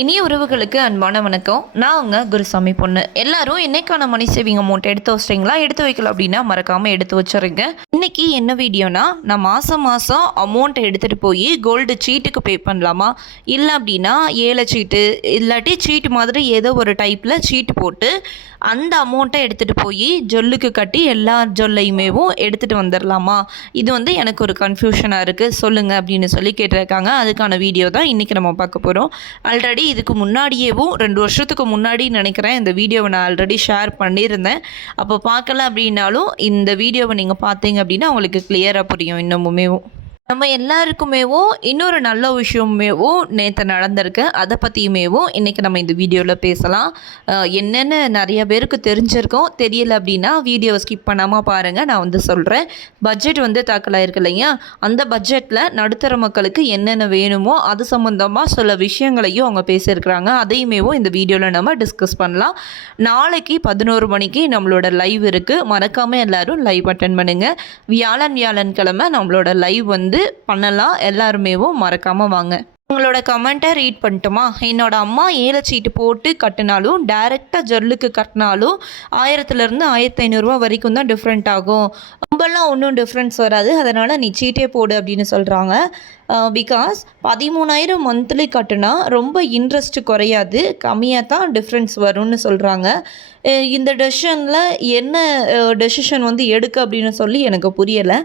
இனிய உறவுகளுக்கு அன்பான வணக்கம். நான் அவங்க குருசாமி பொண்ணு. எல்லாரும் என்னைக்கான மணி சேவிங் அமௌண்ட் எடுத்து வச்சிட்டீங்களா? எடுத்து வைக்கல அப்படின்னா மறக்காமல் எடுத்து வச்சுருங்க. இன்னைக்கு என்ன வீடியோனா நான் மாதம் மாதம் அமௌண்ட் எடுத்துட்டு போய் கோல்டு சீட்டுக்கு பே பண்ணலாமா? இல்லை அப்படின்னா ஏழை சீட்டு இல்லாட்டி சீட்டு மாதிரி ஏதோ ஒரு டைப்பில் சீட்டு போட்டு அந்த அமௌண்ட்டை எடுத்துகிட்டு போய் ஜொல்லுக்கு கட்டி எல்லா ஜொல்லையுமேவும் எடுத்துகிட்டு வந்துடலாமா இது வந்து எனக்கு ஒரு கன்ஃபியூஷனாக இருக்குது சொல்லுங்கள் அப்படின்னு சொல்லி கேட்டிருக்காங்க. அதுக்கான வீடியோ தான் இன்றைக்கி நம்ம பார்க்க போகிறோம் ஆல்ரெடி இதுக்கு முன்னாடியேவும் ரெண்டு வருஷத்துக்கு முன்னாடி நினைக்கிறேன் இந்த வீடியோவை நான் ஆல்ரெடி ஷேர் பண்ணியிருந்தேன். அப்போ பார்க்கல அப்படின்னாலும் இந்த வீடியோவை நீங்கள் பார்த்தீங்க அப்படின்னா உங்களுக்கு கிளியராக புரியும் இன்னமுமேவும் நம்ம எல்லாருக்குமேவும் இன்னொரு நல்ல விஷயமேவும் நேற்று நடந்திருக்கு. அதை பற்றியுமேவும் இன்றைக்கி நம்ம இந்த வீடியோவில் பேசலாம். என்னென்ன நிறைய பேருக்கு தெரிஞ்சிருக்கோம். தெரியல அப்படின்னா வீடியோவை ஸ்கிப் பண்ணாமல் பாருங்கள் நான் வந்து சொல்கிறேன் பட்ஜெட் வந்து தாக்கலாயிருக்கு இல்லையா? அந்த பட்ஜெட்டில் நடுத்தர மக்களுக்கு என்னென்ன வேணுமோ அது சம்மந்தமாக சில விஷயங்களையும் அவங்க பேசியிருக்கிறாங்க. அதையுமேவும் இந்த வீடியோவில் நம்ம டிஸ்கஸ் பண்ணலாம். நாளைக்கு பதினோரு மணிக்கு நம்மளோட லைவ் இருக்குது மறக்காமல் எல்லாரும் லைவ் அட்டன் பண்ணுங்கள் வியாழன் வியாழன் கிழமை நம்மளோட லைவ் வந்து பண்ணலாம். எல்லாருமேவும் மறக்காமல் வாங்க. உங்களோட கமெண்ட்டை ரீட் பண்ணட்டுமா? என்னோட அம்மா ஏழை சீட்டு போட்டு கட்டினாலும் டைரெக்டாக ஜொல்லுக்கு கட்டினாலும் ஆயிரத்துலேருந்து ஆயிரத்தி ஐநூறுரூவா வரைக்கும் தான் டிஃப்ரெண்ட் ஆகும். ரொம்பலாம் ஒன்றும் டிஃப்ரென்ஸ் வராது. அதனால் நீ சீட்டே போடு அப்படின்னு சொல்கிறாங்க பிகாஸ் பதிமூணாயிரம் மந்த்லி கட்டினா ரொம்ப இன்ட்ரெஸ்ட் குறையாது. கம்மியாக தான் டிஃப்ரென்ஸ் வரும்னு சொல்கிறாங்க இந்த டெசிஷனில் என்ன டெசிஷன் வந்து எடுக்க அப்படின்னு சொல்லி எனக்கு புரியலை.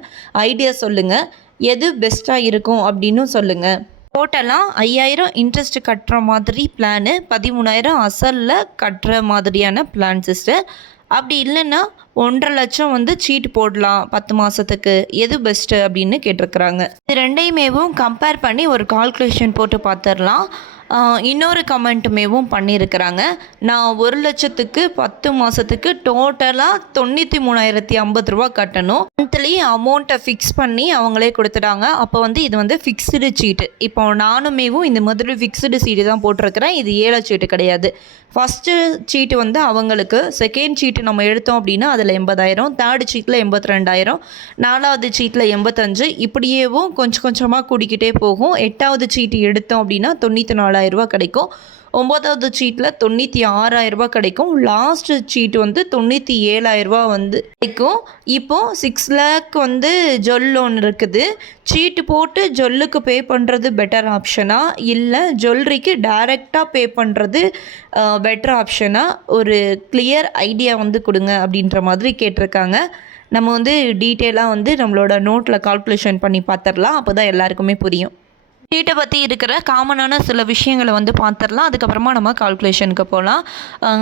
ஐடியா சொல்லுங்கள் எது பெஸ்ட்டாக இருக்கும் அப்படின்னு சொல்லுங்கள் டோட்டலாக ஐயாயிரம் இன்ட்ரெஸ்ட் கட்டுற மாதிரி பிளானு பதிமூணாயிரம் அசலில் கட்டுற மாதிரியான பிளான் சிஸ்டர் அப்படி இல்லைன்னா ஒன்றரை லட்சம் வந்து சீட் போடலாம் பத்து மாதத்துக்கு எது பெஸ்ட்டு அப்படின்னு கேட்டிருக்கிறாங்க. இது ரெண்டையுமேவும் கம்பேர் பண்ணி ஒரு கால்குலேஷன் போட்டு பார்த்துடலாம். இன்னொரு கமெண்ட்டுமேவும் பண்ணியிருக்கிறாங்க. நான் ஒரு லட்சத்துக்கு பத்து மாதத்துக்கு டோட்டலாக தொண்ணூற்றி மூணாயிரத்தி ஐம்பது ரூபா கட்டணும். மந்த்லி அமௌண்ட்டை ஃபிக்ஸ் பண்ணி அவங்களே கொடுத்துட்டாங்க. அப்போ வந்து இது வந்து ஃபிக்ஸ்டு சீட்டு இப்போ நானுமேவும் இந்த மாதிரி ஃபிக்ஸ்டு சீட்டு தான் போட்டிருக்கிறேன். இது ஏழை சீட்டு கிடையாது. ஃபஸ்ட்டு சீட்டு வந்து அவங்களுக்கு செகண்ட் சீட்டு நம்ம எடுத்தோம் அப்படின்னா அதில் எண்பதாயிரம் தேர்டு சீட்டில் எண்பத்தி ரெண்டாயிரம் நாலாவது சீட்டில் எண்பத்தஞ்சு இப்படியேவும் கொஞ்சம் கொஞ்சமாக கூடிக்கிட்டே போகும். எட்டாவது சீட்டு எடுத்தோம் அப்படின்னா தொண்ணூற்றி நாலு நாலாயிரரூபா கிடைக்கும். ஒம்பதாவது சீட்டில் தொண்ணூற்றி ஆறாயிரரூபா கிடைக்கும். லாஸ்ட் சீட் வந்து தொண்ணூற்றி ஏழாயிரரூபா வந்து கிடைக்கும். இப்போது சிக்ஸ் லேக் வந்து ஜொல் லோன் இருக்குது. சீட்டு போட்டு ஜொல்லுக்கு பே பண்ணுறது பெட்டர் ஆப்ஷனா இல்லை ஜுவல்லரிக்கு டைரெக்டாக பே பண்ணுறது பெட்டர் ஆப்ஷனா ஒரு கிளியர் ஐடியா வந்து கொடுங்க அப்படின்ற மாதிரி கேட்டிருக்காங்க. நம்ம வந்து டீட்டெயிலாக வந்து நம்மளோட நோட்டில் கால்குலேஷன் பண்ணி பார்த்துடலாம். அப்போ தான் எல்லாருக்குமே புரியும். சீட்டை பற்றி இருக்கிற காமனான சில விஷயங்களை வந்து பார்த்துடலாம் அதுக்கப்புறமா நம்ம கால்குலேஷனுக்கு போகலாம்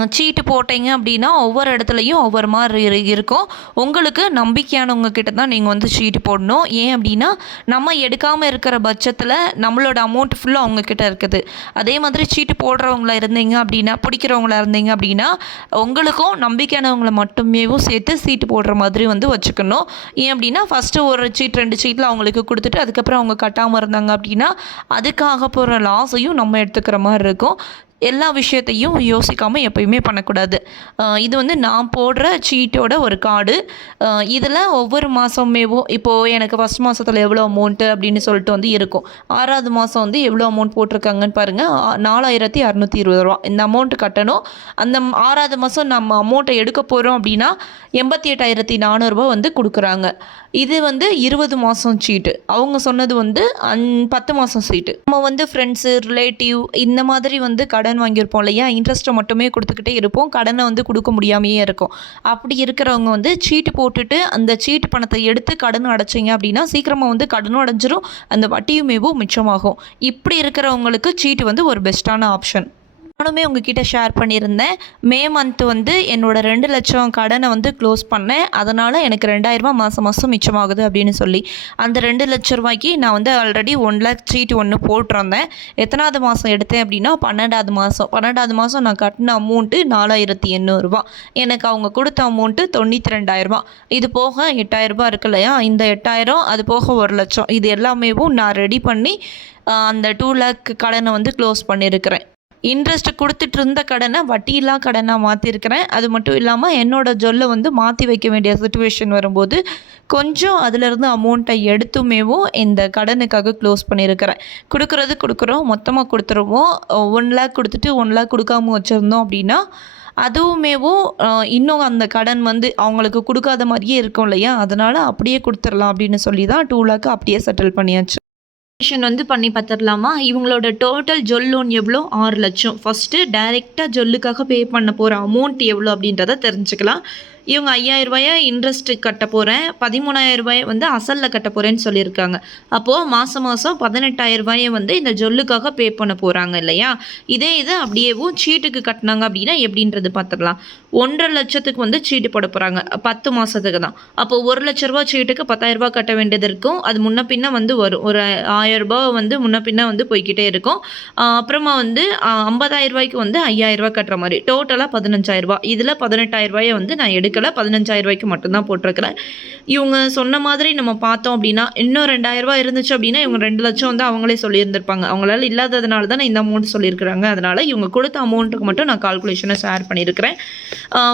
சீட்டு போட்டீங்க அப்படின்னா ஒவ்வொரு இடத்துலையும் ஒவ்வொரு மாதிரி இரு- இருக்கும். உங்களுக்கு நம்பிக்கையானவங்க கிட்ட தான் நீங்கள் வந்து சீட்டு போடணும். ஏன் அப்படின்னா நம்ம எடுக்காமல் இருக்கிற பட்சத்தில் நம்மளோட அமௌண்ட் ஃபுல்லாக அவங்கக்கிட்ட இருக்குது. அதே மாதிரி சீட்டு போடுறவங்களா இருந்தீங்க அப்படின்னா பிடிக்கிறவங்களா இருந்தீங்க அப்படின்னா உங்களுக்கும் நம்பிக்கையானவங்களை மட்டுமேவும் சேர்த்து சீட்டு போடுற மாதிரி வந்து வச்சுக்கணும். ஏன் அப்படின்னா ஃபஸ்ட்டு ஒரு சீட் ரெண்டு சீட்டில் அவங்களுக்கு கொடுத்துட்டு அதுக்கப்புறம் அவங்க கட்டாமல் இருந்தாங்க அப்படின்னா அதுக்காக போகிற லாஸையும் நம்ம எடுத்துக்கிற மாதிரி இருக்கும். எல்லா விஷயத்தையும் யோசிக்காமல் எப்பயுமே பண்ணக்கூடாது. இது வந்து நான் போடுற சீட்டோட ஒரு கார்டு. இதில் ஒவ்வொரு மாதமேவும் இப்போது எனக்கு ஃபஸ்ட் மாதத்தில் எவ்வளோ அமௌண்ட்டு அப்படின்னு சொல்லிட்டு வந்து இருக்கும். ஆறாவது மாதம் வந்து எவ்வளோ அமௌண்ட் போட்டிருக்காங்கன்னு பாருங்கள் நாலாயிரத்தி அறநூற்றி இருபது ரூபா. இந்த அமௌண்ட் கட்டணும். அந்த ஆறாவது மாதம் நம்ம அமௌண்ட்டை எடுக்க போகிறோம் அப்படின்னா எண்பத்தி எட்டாயிரத்தி நானூறுரூபா வந்து கொடுக்குறாங்க. இது வந்து இருபது மாதம் சீட்டு அவங்க சொன்னது வந்து அந் பத்து மாதம் சீட்டு நம்ம வந்து ஃப்ரெண்ட்ஸு ரிலேட்டிவ் இந்த மாதிரி வந்து கடன் வாங்கியிருப்போம் இல்லையா? இன்ட்ரெஸ்ட்டை மட்டுமே கொடுத்துக்கிட்டே இருப்போம். கடனை வந்து கொடுக்க முடியாமையே இருக்கும். அப்படி இருக்கிறவங்க வந்து சீட்டு போட்டுட்டு அந்த சீட்டு பணத்தை எடுத்து கடன் அடைச்சிங்க அப்படின்னா சீக்கிரமாக வந்து கடனும் அடைஞ்சிரும். அந்த வட்டியுமேவும் மிச்சமாகும். இப்படி இருக்கிறவங்களுக்கு சீட்டு வந்து ஒரு பெஸ்ட்டான ஆப்ஷன் நானுமே உங்ககிட்ட ஷேர் பண்ணியிருந்தேன். மே மந்த் வந்து என்னோட ரெண்டு லட்சம் கடனை வந்து க்ளோஸ் பண்ணேன். அதனால் எனக்கு ரெண்டாயிரரூபா மாதம் மாதம் மிச்சமாகுது அப்படின்னு சொல்லி. அந்த ரெண்டு லட்ச ரூபாய்க்கு நான் வந்து ஆல்ரெடி ஒன் லேக் சீட் ஒன்று போட்டிருந்தேன். எத்தனாவது மாதம் எடுத்தேன் அப்படின்னா பன்னெண்டாவது மாதம் பன்னெண்டாவது மாதம் நான் கட்டின அமௌண்ட்டு நாலாயிரத்தி எண்ணூறுரூவா எனக்கு அவங்க கொடுத்த அமௌண்ட்டு தொண்ணூற்றி ரெண்டாயிரரூபா இது போக எட்டாயிரரூபா இருக்கு இல்லையா? இந்த எட்டாயிரம் அது போக ஒரு லட்சம். இது எல்லாமேவும் நான் ரெடி பண்ணி அந்த டூ லேக் கடனை வந்து க்ளோஸ் பண்ணியிருக்கிறேன். இன்ட்ரெஸ்ட் கொடுத்துட்டு இருந்த கடனை வட்டியில்லா கடனாக மாற்றிருக்கிறேன் அது மட்டும் இல்லாமல் என்னோட ஜொல்லை வந்து மாற்றி வைக்க வேண்டிய சுச்சுவேஷன் வரும்போது கொஞ்சம் அதிலிருந்து அமௌண்ட்டை எடுத்துமேவும் இந்த கடனுக்காக க்ளோஸ் பண்ணியிருக்கிறேன் கொடுக்குறது கொடுக்குறோம் மொத்தமாக கொடுத்துருவோம். ஒன் லேக் கொடுத்துட்டு ஒன் லேக் கொடுக்காம வச்சுருந்தோம் அப்படின்னா அதுவுமேவும் இன்னும் அந்த கடன் வந்து அவங்களுக்கு கொடுக்காத மாதிரியே இருக்கும் இல்லையா? அதனால் அப்படியே கொடுத்துடலாம் அப்படின்னு சொல்லி தான் டூ லேக் அப்படியே செட்டில் பண்ணியாச்சு. கால்குலேஷன் வந்து பண்ணி பார்த்துடலாமா இவங்களோட டோட்டல் ஜொல் லோன் எவ்வளோ? ஆறு லட்சம். ஃபஸ்ட்டு டைரெக்டாக ஜொல்லுக்காக பே பண்ண போகிற அமௌண்ட் எவ்வளோ அப்படின்றத தெரிஞ்சுக்கலாம். இவங்க ஐயாயிரம் ரூபாயை இன்ட்ரெஸ்ட் கட்ட போகிறேன் பதிமூணாயிரம் ரூபாயை வந்து அசலில் கட்ட போகிறேன்னு சொல்லியிருக்காங்க. அப்போது மாதம் மாதம் பதினெட்டாயிரம் ரூபாயை வந்து இந்த ஜொல்லுக்காக பே பண்ண போகிறாங்க இல்லையா? இதே இது அப்படியேவும் சீட்டுக்கு கட்டினாங்க அப்படின்னா எப்படின்றது பார்த்துக்கலாம். ஒன்றரை லட்சத்துக்கு வந்து சீட்டு போட போகிறாங்க பத்து மாதத்துக்கு தான். அப்போ ஒரு லட்ச ரூபா சீட்டுக்கு பத்தாயிரம் ரூபா கட்ட வேண்டியது இருக்கும். அது முன்ன பின்ன வந்து வரும். ஒரு ஆயிரம் ரூபாய் வந்து முன்ன பின்ன வந்து போய்க்கிட்டே இருக்கும். அப்புறமா வந்து ஐம்பதாயிரம் ரூபாய்க்கு வந்து ஐயாயிரம் ரூபாய் கட்டுற மாதிரி. டோட்டலாக பதினஞ்சாயிரம் ரூபாய். இதில் பதினெட்டாயிரம் ரூபாயை வந்து நான் எடுக்க எடுக்கல பதினஞ்சாயிரம் ரூபாய்க்கு மட்டும்தான் போட்டிருக்கிறேன் இவங்க சொன்ன மாதிரி நம்ம பார்த்தோம் அப்படின்னா இன்னும் ரெண்டாயிரம் ரூபாய் இருந்துச்சு அப்படின்னா இவங்க ரெண்டு லட்சம் வந்து அவங்களே சொல்லியிருந்திருப்பாங்க. அவங்களால இல்லாததுனால தான் இந்த அமௌண்ட் சொல்லியிருக்கிறாங்க. அதனால இவங்க கொடுத்த அமௌண்ட்டுக்கு மட்டும் நான் கால்குலேஷனை ஷேர் பண்ணியிருக்கிறேன்.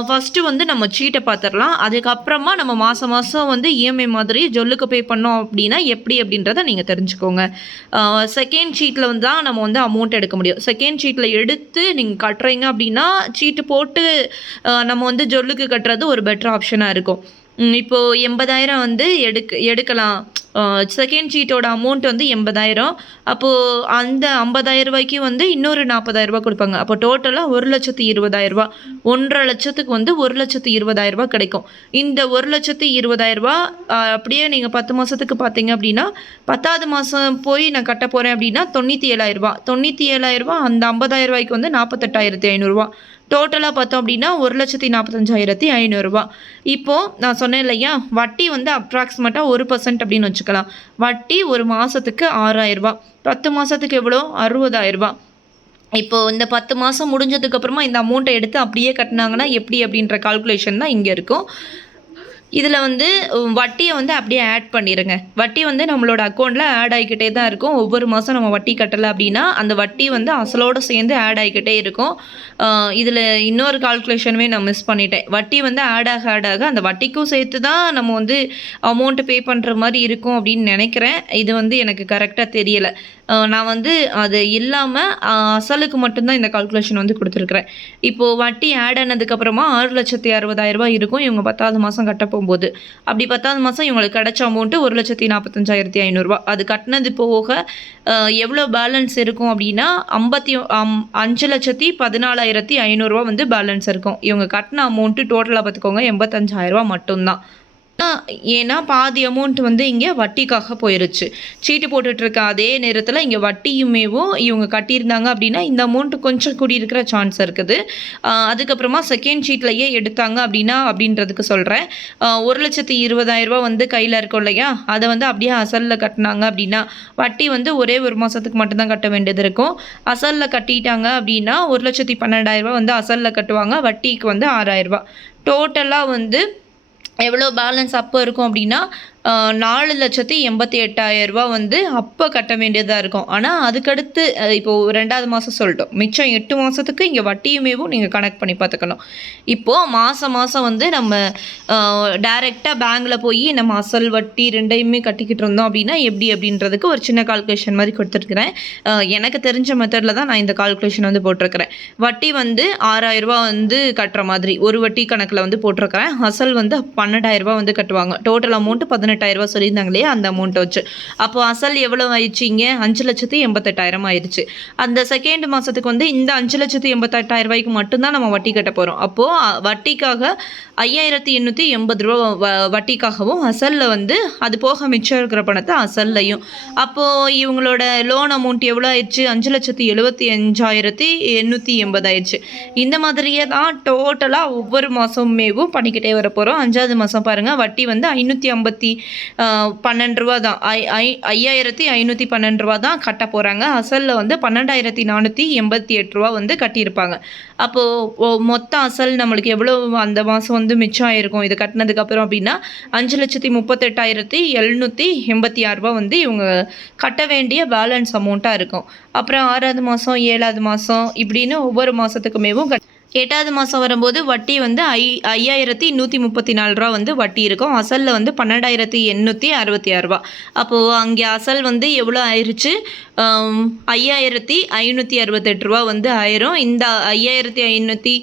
ஃபஸ்ட்டு வந்து நம்ம சீட்டை பார்த்துடலாம் அதுக்கப்புறமா நம்ம மாதம் மாதம் வந்து இஎம்ஐ மாதிரி ஜொல்லுக்கு பே பண்ணோம் அப்படின்னா எப்படி அப்படின்றத நீங்கள் தெரிஞ்சுக்கோங்க. செகண்ட் ஷீட்டில் வந்து தான் நம்ம வந்து அமௌண்ட் எடுக்க முடியும். செகண்ட் ஷீட்டில் எடுத்து நீங்கள் கட்டுறீங்க அப்படின்னா சீட்டு போட்டு நம்ம வந்து ஜொல்லுக்கு கட்டுறது ஒரு பெட்டர் ஆப்ஷனாக இருக்கும். இப்போது எண்பதாயிரம் வந்து எடுக்க எடுக்கலாம். செகண்ட் சீட்டோட அமௌண்ட் வந்து எண்பதாயிரம். அப்போது அந்த ஐம்பதாயிரம் ரூபாய்க்கு வந்து இன்னொரு நாற்பதாயிரரூபா கொடுப்பாங்க. அப்போ டோட்டலாக ஒரு லட்சத்து இருபதாயிரரூபா ஒன்றரை லட்சத்துக்கு வந்து ஒரு லட்சத்து இருபதாயிரரூபா கிடைக்கும். இந்த ஒரு லட்சத்து இருபதாயிரரூபா அப்படியே நீங்கள் பத்து மாதத்துக்கு பார்த்தீங்க அப்படின்னா பத்தாவது மாதம் போய் நான் கட்ட போகிறேன் அப்படின்னா தொண்ணூற்றி ஏழாயிரரூபா தொண்ணூற்றி ஏழாயிரரூபா அந்த ஐம்பதாயிரரூபாய்க்கு வந்து நாற்பத்தெட்டாயிரத்தி ஐநூறுரூவா டோட்டலாக பார்த்தோம் அப்படின்னா ஒரு லட்சத்தி நாற்பத்தஞ்சாயிரத்தி ஐநூறுரூவா இப்போது நான் சொன்னேன் இல்லையா வட்டி வந்து அப்ராக்சிமேட்டாக ஒரு பர்சன்ட் அப்படின்னு வச்சுக்கலாம். வட்டி ஒரு மாதத்துக்கு ஆறாயிரரூபா பத்து மாதத்துக்கு எவ்வளோ? அறுபதாயிரரூபா இப்போ இந்த பத்து மாதம் முடிஞ்சதுக்கப்புறமா இந்த அமௌண்ட்டை எடுத்து அப்படியே கட்டினாங்கன்னா எப்படி அப்படின்ற கால்குலேஷன் தான் இங்கே இருக்கும். இதில் வந்து வட்டியை வந்து அப்படியே ஆட் பண்ணிடுங்க வட்டி வந்து நம்மளோட அக்கௌண்ட்டில் ஆட் ஆகிக்கிட்டே தான் இருக்கும். ஒவ்வொரு மாதம் நம்ம வட்டி கட்டலை அப்படின்னா அந்த வட்டி வந்து அசலோடு சேர்ந்து ஆட் ஆகிக்கிட்டே இருக்கும். இதில் இன்னொரு கால்குலேஷனுமே நான் மிஸ் பண்ணிட்டேன். வட்டி வந்து ஆட் ஆக ஆட் ஆக அந்த வட்டிக்கும் சேர்த்து தான் நம்ம வந்து அமௌண்ட்டு பே பண்ணுற மாதிரி இருக்கும் அப்படின்னு நினைக்கிறேன். இது வந்து எனக்கு கரெக்டாக தெரியலை. நான் வந்து அது இல்லாமல் அசலுக்கு மட்டும்தான் இந்த கால்குலேஷன் வந்து கொடுத்துருக்குறேன். இப்போது வட்டி ஆட் ஆனதுக்கப்புறமா ஆறு லட்சத்தி அறுபதாயிரரூபா இருக்கும். இவங்க பத்தாவது மாதம் கட்ட போகும்போது. அப்படி பத்தாவது மாதம் இவங்களுக்கு கிடைச்ச அமௌண்ட்டு ஒரு லட்சத்தி நாற்பத்தஞ்சாயிரத்தி ஐநூறுரூவா அது கட்டினது போக எவ்வளோ பேலன்ஸ் இருக்கும் அப்படின்னா ஐம்பத்தி அம்- அஞ்சு லட்சத்தி பதினாலாயிரத்தி ஐநூறுரூவா வந்து பேலன்ஸ் இருக்கும். இவங்க கட்டின அமௌண்ட்டு டோட்டலாக பார்த்துக்கோங்க எண்பத்தஞ்சாயிரரூவா மட்டும்தான். ஏன்னா பாதி அமௌண்ட் வந்து இங்கே வட்டிக்காக போயிருச்சு. சீட்டு போட்டுட்ருக்க அதே நேரத்தில் இங்கே வட்டியுமேவும் இவங்க கட்டியிருந்தாங்க அப்படின்னா இந்த அமௌண்ட் கொஞ்சம் கூடியிருக்கிற சான்ஸ் இருக்குது. அதுக்கப்புறமா செகண்ட் ஷீட்லையே எடுத்தாங்க அப்படின்னா அப்படின்றதுக்கு சொல்கிறேன் ஒரு லட்சத்தி இருபதாயிரம் வந்து கையில் இருக்கும் இல்லையா? அதை வந்து அப்படியே அசலில் கட்டினாங்க அப்படின்னா வட்டி வந்து ஒரே ஒரு மாதத்துக்கு மட்டும்தான் கட்ட வேண்டியது இருக்கும். அசலில் கட்டிட்டாங்க அப்படின்னா ஒரு லட்சத்தி பன்னெண்டாயிரரூபா வந்து அசலில் கட்டுவாங்க. வட்டிக்கு வந்து ஆறாயிரம் டோட்டலாக வந்து எவ்வளோ பேலன்ஸ் அப்போ இருக்கும் அப்படின்னா நாலு லட்சத்தி எண்பத்தி எட்டாயிரம் வந்து அப்போ கட்ட வேண்டியதாக இருக்கும். ஆனால் அதுக்கடுத்து இப்போது ரெண்டாவது மாதம் சொல்லிட்டோம். மிச்சம் எட்டு மாதத்துக்கு இங்கே வட்டியுமேவும் நீங்கள் கனெக்ட் பண்ணி பார்த்துக்கணும். இப்போது மாதம் மாதம் வந்து நம்ம டைரெக்டாக பேங்க்கில் போய் நம்ம அசல் வட்டி ரெண்டையுமே கட்டிக்கிட்டு இருந்தோம் அப்படின்னா எப்படி அப்படின்றதுக்கு ஒரு சின்ன கால்குலேஷன் மாதிரி கொடுத்துருக்குறேன். எனக்கு தெரிஞ்ச மெத்தடில் தான் நான் இந்த கால்குலேஷன் வந்து போட்டிருக்கிறேன். வட்டி வந்து ஆறாயிரம் வந்து கட்டுற மாதிரி ஒரு வட்டி கணக்கில் வந்து போட்டிருக்கிறேன். அசல் வந்து பன்னெண்டாயிரரூபா வந்து கட்டுவாங்க. டோட்டல் அமௌண்ட்டு பதினெட்டு ரூபாய் சொல்லியிருந்தாங்க இல்லையா அந்த அமௌண்ட்டை வச்சு. அப்போது அசல் எவ்வளோ ஆயிடுச்சிங்க அஞ்சு லட்சத்து எண்பத்தெட்டாயிரம் ஆயிடுச்சு. அந்த செகண்ட் மாதத்துக்கு வந்து இந்த அஞ்சு லட்சத்து எண்பத்தெட்டாயிரம் ரூபாய்க்கு மட்டும்தான் நம்ம வட்டி கட்ட போகிறோம் அப்போது வட்டிக்காக ஐயாயிரத்தி எண்ணூற்றி எண்பது ரூபா வ- வட்டிக்காகவும் அசலில் வந்து அது போக மிச்சம் இருக்கிற பணத்தை அசல்லையும். அப்போது இவங்களோட லோன் அமௌண்ட் எவ்வளோ ஆயிடுச்சு? அஞ்சு லட்சத்தி எழுபத்தி அஞ்சாயிரத்தி எண்ணூற்றி எண்பது ஆயிடுச்சு. இந்த மாதிரியே தான் டோட்டலாக ஒவ்வொரு மாதமேவும் பண்ணிக்கிட்டே வர போகிறோம் அஞ்சாவது மாதம் பாருங்கள் வட்டி வந்து ஐநூற்றி ஐம்பத்தி பன்னெண்டு ரூபா தான் ஐ ஐ ஐயாயிரத்தி ஐநூற்றி பன்னெண்டு ரூபா தான் கட்ட போகிறாங்க அசலில் வந்து பன்னெண்டாயிரத்தி நானூற்றி எண்பத்தி எட்டு ரூபா வந்து கட்டியிருப்பாங்க. அப்போது மொத்த அசல் நம்மளுக்கு எவ்வளோ அந்த மாதம் வந்து மிச்சம் ஆயிருக்கும் இது கட்டினதுக்கப்புறம் அப்படின்னா அஞ்சு லட்சத்தி முப்பத்தெட்டாயிரத்தி எழுநூற்றி எண்பத்தி ஆறு ரூபா வந்து இவங்க கட்ட வேண்டிய பேலன்ஸ் அமௌண்ட்டாக இருக்கும். அப்புறம் ஆறாவது மாதம் ஏழாவது மாதம் இப்படின்னு ஒவ்வொரு மாதத்துக்குமேவும் கட் எட்டாவது மாதம் வரும்போது வட்டி வந்து ஐ ஐயாயிரத்தி நூற்றி முப்பத்தி நாலு ரூபா வந்து வட்டி இருக்கும். அசலில் வந்து பன்னெண்டாயிரத்தி எண்ணூற்றி அறுபத்தி ஆறு ரூபா. அப்போது அங்கே அசல் வந்து எவ்வளோ ஆயிடுச்சு ஐயாயிரத்தி ஐநூற்றி அறுபத்தெட்டு ரூபா வந்து ஆயிரும். இந்த ஐயாயிரத்தி ஐநூற்றி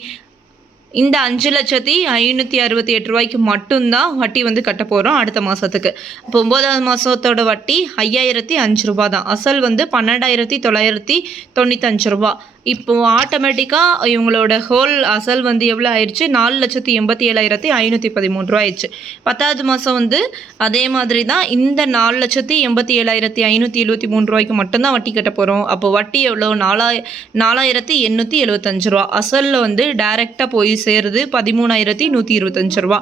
இந்த அஞ்சு லட்சத்தி ஐநூற்றி அறுபத்தி எட்டு ரூபாய்க்கு மட்டும்தான் வட்டி வந்து கட்ட போகிறோம் அடுத்த மாதத்துக்கு இப்போ ஒம்போதாவது மாதத்தோட வட்டி ஐயாயிரத்தி அஞ்சு ரூபா தான். அசல் வந்து பன்னெண்டாயிரத்தி தொள்ளாயிரத்தி தொண்ணூத்தஞ்சு ரூபா. இப்போது ஆட்டோமேட்டிக்காக இவங்களோட ஹோல் அசல் வந்து எவ்வளோ ஆயிடுச்சு நாலு லட்சத்தி எண்பத்தி ஏழாயிரத்தி ஐநூற்றி பதிமூணு ரூபா ஆயிடுச்சு. பத்தாவது மாதம் வந்து அதே மாதிரி தான் இந்த நாலு லட்சத்தி எண்பத்தி ஏழாயிரத்தி ஐநூற்றி எழுபத்தி மூணு ரூபாய்க்கு மட்டும்தான் வட்டி கட்ட போகிறோம் அப்போ வட்டி எவ்வளோ நாலாய் நாலாயிரத்தி எண்ணூற்றி எழுபத்தஞ்சு ரூபா. அசலில் வந்து டைரெக்டாக போய் சேருது பதிமூணாயிரத்தி நூற்றி இருபத்தஞ்சு ரூபா.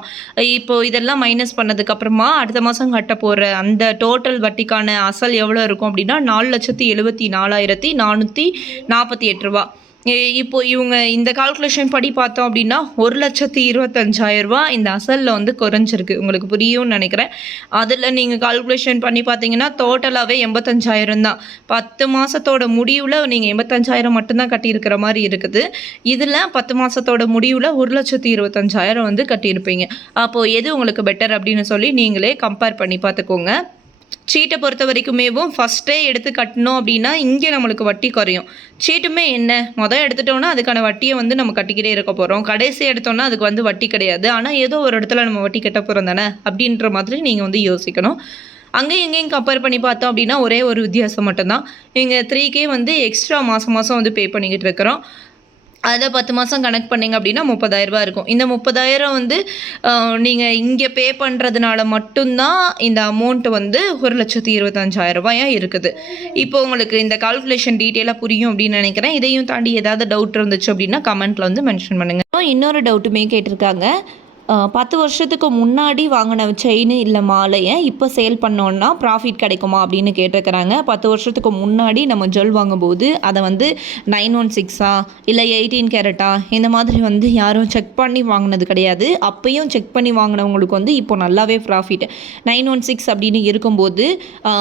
இப்போது இதெல்லாம் மைனஸ் பண்ணதுக்கப்புறமா அடுத்த மாதம் கட்ட போகிற அந்த டோட்டல் வட்டிக்கான அசல் எவ்வளோ இருக்கும் அப்படின்னா நாலு லட்சத்தி எழுபத்தி நாலாயிரத்தி நானூற்றி நாற்பத்தி எட்டு ரூபா. ரூபா. இப்போ இவங்க இந்த கால்குலேஷன் படி பார்த்தோம் அப்படின்னா ஒரு லட்சத்தி இருபத்தஞ்சாயிரரூபா இந்த அசலில் வந்து குறைஞ்சிருக்கு. உங்களுக்கு புரியும்னு நினைக்கிறேன். அதில் நீங்கள் கால்குலேஷன் பண்ணி பார்த்தீங்கன்னா டோட்டலாகவே எண்பத்தஞ்சாயிரம் தான். பத்து மாதத்தோட முடிவில் நீங்கள் எண்பத்தஞ்சாயிரம் மட்டும்தான் கட்டியிருக்கிற மாதிரி இருக்குது. இதில் பத்து மாதத்தோட முடிவில் ஒரு லட்சத்தி இருபத்தஞ்சாயிரம் வந்து கட்டியிருப்பீங்க. அப்போது எது உங்களுக்கு பெட்டர் அப்படின்னு சொல்லி நீங்களே கம்பேர் பண்ணி பார்த்துக்கோங்க. சீட்டை பொறுத்த வரைக்குமேவும் ஃபஸ்ட்டே எடுத்து கட்டினோம் அப்படின்னா இங்கே நம்மளுக்கு வட்டி குறையும். சீட்டுமே என்ன? மொதல் எடுத்துட்டோம்னா அதுக்கான வட்டியை வந்து நம்ம கட்டிக்கிட்டே இருக்க போகிறோம் கடைசி எடுத்தோம்னா அதுக்கு வந்து வட்டி கிடையாது. ஆனால் ஏதோ ஒரு இடத்துல நம்ம வட்டி கட்ட போகிறோம் தானே? அப்படின்ற மாதிரி நீங்கள் வந்து யோசிக்கணும். அங்கேயும் இங்கேயும் கம்பேர் பண்ணி பார்த்தோம் அப்படின்னா ஒரே ஒரு வித்தியாசம் மட்டும்தான். இங்கே த்ரீ கே வந்து எக்ஸ்ட்ரா மாதம் மாதம் வந்து பே பண்ணிக்கிட்டு இருக்கிறோம். அதை பத்து மாதம் கனெக்ட் பண்ணிங்க அப்படின்னா முப்பதாயிரம் ரூபாய் இருக்கும். இந்த முப்பதாயிரம் வந்து நீங்கள் இங்கே பே பண்ணுறதுனால மட்டும்தான் இந்த அமௌண்ட் வந்து ஒரு லட்சத்தி இருபத்தஞ்சாயிரரூபாயாக இருக்குது. இப்போ உங்களுக்கு இந்த கால்குலேஷன் டீட்டெயிலாக புரியும் அப்படின்னு நினைக்கிறேன். இதையும் தாண்டி ஏதாவது டவுட் இருந்துச்சு அப்படின்னா கமெண்ட்டில் வந்து மென்ஷன் பண்ணுங்கள் இன்னொரு டவுட்டுமே கேட்டிருக்காங்க. பத்து வருஷத்துக்கு முன்னாடி வாங்கின செயின் இல்லை மாலையை இப்போ சேல் பண்ணோன்னா ப்ராஃபிட் கிடைக்குமா அப்படின்னு கேட்டிருக்கிறாங்க. பத்து வருஷத்துக்கு முன்னாடி நம்ம ஜுவல் வாங்கும்போது அதை வந்து நைன் ஒன் சிக்ஸா இல்லை எயிட்டீன் கேரட்டா இந்த மாதிரி வந்து யாரும் செக் பண்ணி வாங்கினது கிடையாது. அப்பையும் செக் பண்ணி வாங்கினவங்களுக்கு வந்து இப்போ நல்லாவே ப்ராஃபிட் நைன் ஒன் சிக்ஸ் அப்படின்னு இருக்கும்போது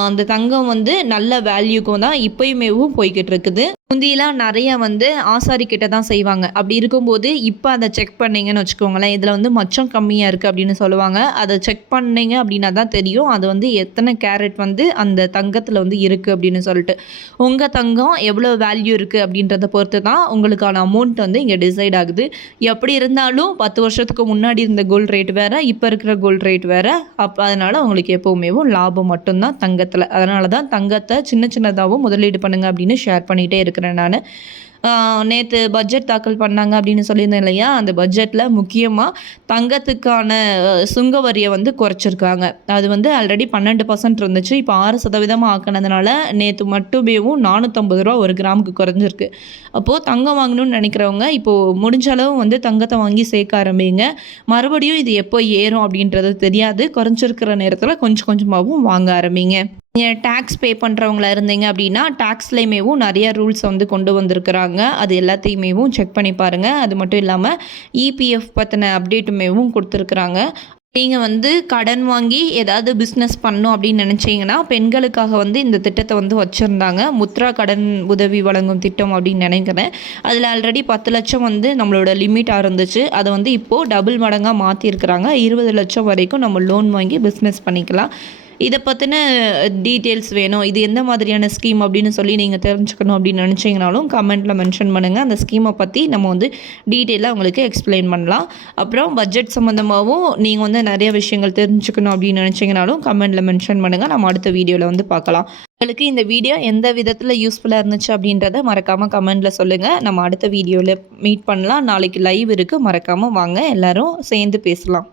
அந்த தங்கம் வந்து நல்ல வேல்யூக்கும் தான் இப்போயுமேவும் போய்கிட்டு இருக்குது. முந்தியெல்லாம் நிறைய வந்து ஆசாரி கிட்ட தான் செய்வாங்க. அப்படி இருக்கும்போது இப்போ அதை செக் பண்ணீங்கன்னு வச்சுக்கோங்களேன் இதில் வந்து மச்சம் கம்மியாக இருக்குது அப்படின்னு சொல்லுவாங்க. அதை செக் பண்ணீங்க அப்படின்னா தான் தெரியும் அது வந்து எத்தனை கேரட் வந்து அந்த தங்கத்தில் வந்து இருக்குது அப்படின்னு சொல்லிட்டு. உங்கள் தங்கம் எவ்வளோ வேல்யூ இருக்குது அப்படின்றத பொறுத்து தான் உங்களுக்கான அமௌண்ட் வந்து இங்கே டிசைட் ஆகுது. எப்படி இருந்தாலும் பத்து வருஷத்துக்கு முன்னாடி இருந்த கோல்டு ரேட் வேறு இப்போ இருக்கிற கோல்டு ரேட் வேறு. அப்போ அதனால் உங்களுக்கு எப்போவுமேவும் லாபம் மட்டும்தான் தங்கத்தில். அதனால தான் தங்கத்தை சின்ன சின்னதாகவும் முதலீடு பண்ணுங்க அப்படின்னு ஷேர் பண்ணிகிட்டே இருக்கிறேன் நான். நேற்று பட்ஜெட் தாக்கல் பண்ணாங்க அப்படின்னு சொல்லியிருந்தேன் இல்லையா? அந்த பட்ஜெட்டில் முக்கியமாக தங்கத்துக்கான சுங்க வரியை வந்து குறைச்சிருக்காங்க. அது வந்து ஆல்ரெடி பன்னெண்டு பர்சன்ட் இருந்துச்சு. இப்போ ஆறு சதவீதமாக ஆக்கினதுனால நேற்று மட்டுமேவும் நானூற்றம்பது ரூபா ஒரு கிராமுக்கு குறைஞ்சிருக்கு. அப்போது தங்கம் வாங்கணும்னு நினைக்கிறவங்க இப்போது முடிஞ்ச அளவு வந்து தங்கத்தை வாங்கி சேர்க்க ஆரம்பிங்க. மறுபடியும் இது எப்போ ஏறும் அப்படின்றது தெரியாது. குறைஞ்சிருக்கிற நேரத்தில் கொஞ்சம் கொஞ்சமாகவும் வாங்க ஆரம்பிங்க. நீங்கள் டேக்ஸ் பே பண்ணுறவங்களா இருந்தீங்க அப்படின்னா டேக்ஸ்லேயுமேவும் நிறைய ரூல்ஸ் வந்து கொண்டு வந்திருக்கிறாங்க. அது எல்லாத்தையுமேவும் செக் பண்ணி பாருங்கள் அது மட்டும் இல்லாமல் இபிஎஃப் பற்றின அப்டேட்டுமேவும் கொடுத்துருக்குறாங்க. நீங்கள் வந்து கடன் வாங்கி ஏதாவது பிஸ்னஸ் பண்ணணும் அப்படின்னு நினச்சிங்கன்னா பெண்களுக்காக வந்து இந்த திட்டத்தை வந்து வச்சுருந்தாங்க. முத்ரா கடன் உதவி வழங்கும் திட்டம் அப்படின்னு நினைக்கிறேன். அதில் ஆல்ரெடி பத்து லட்சம் வந்து நம்மளோட லிமிட்டாக இருந்துச்சு. அதை வந்து இப்போது டபுள் மடங்காக மாற்றிருக்கிறாங்க இருபது லட்சம் வரைக்கும் நம்ம லோன் வாங்கி பிஸ்னஸ் பண்ணிக்கலாம். இதை பற்றின டீட்டெயில்ஸ் வேணும். இது எந்த மாதிரியான ஸ்கீம் அப்படின்னு சொல்லி நீங்கள் தெரிஞ்சுக்கணும் அப்படின்னு நினச்சிங்கனாலும் கமெண்ட்டில் மென்ஷன் பண்ணுங்கள் அந்த ஸ்கீமை பற்றி நம்ம வந்து டீட்டெயிலாக உங்களுக்கு எக்ஸ்பிளைன் பண்ணலாம். அப்புறம் பட்ஜெட் சம்மந்தமாகவும் நீங்கள் வந்து நிறைய விஷயங்கள் தெரிஞ்சுக்கணும் அப்படின்னு நினச்சிங்கனாலும் கமெண்ட்டில் மென்ஷன் பண்ணுங்கள் நம்ம அடுத்த வீடியோவில் வந்து பார்க்கலாம். உங்களுக்கு இந்த வீடியோ எந்த விதத்தில் யூஸ்ஃபுல்லாக இருந்துச்சு அப்படின்றத மறக்காமல் கமெண்ட்டில் சொல்லுங்கள் நம்ம அடுத்த வீடியோவில் மீட் பண்ணலாம். நாளைக்கு லைவ் இருக்குது மறக்காமல் வாங்க. எல்லோரும் சேர்ந்து பேசலாம்.